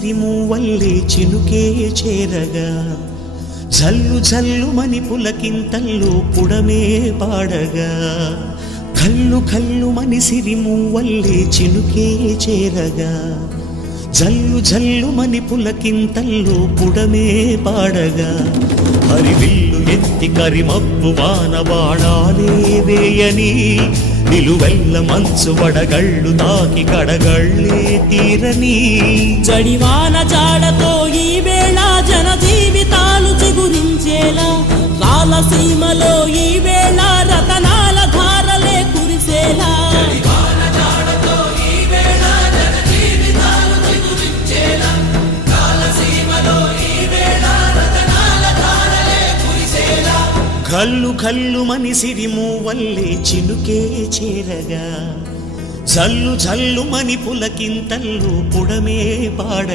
సిరిమూవల్లే చినుకే చేరగా జల్లు జల్లుమని పులకింతల్లో పుడమే పాడగా కల్లు కల్లుమని సిరిమూవల్లే చినుకే చేరగా జల్లు జల్లుమని పులకింతల్లో పుడమే పాడగా హరివిల్లు ఎత్తి కరిమబ్బు వానవాడాలే వేయని నిలువెల్ల మంచు వడగళ్ళు తాకి కడగళ్ళే తీరని జడివాన జాడతో ఈ వేళ జన జీవితాలు చిగురించేలా రాలసీమలో ఈ వేళ రతనాల ధారలే కురిసేలా కల్లు కల్లుమని సిరిమూవల్లే చినుకే చేరగా జల్లు జల్లుమని పులకింతల్లో పుడమే పాడగా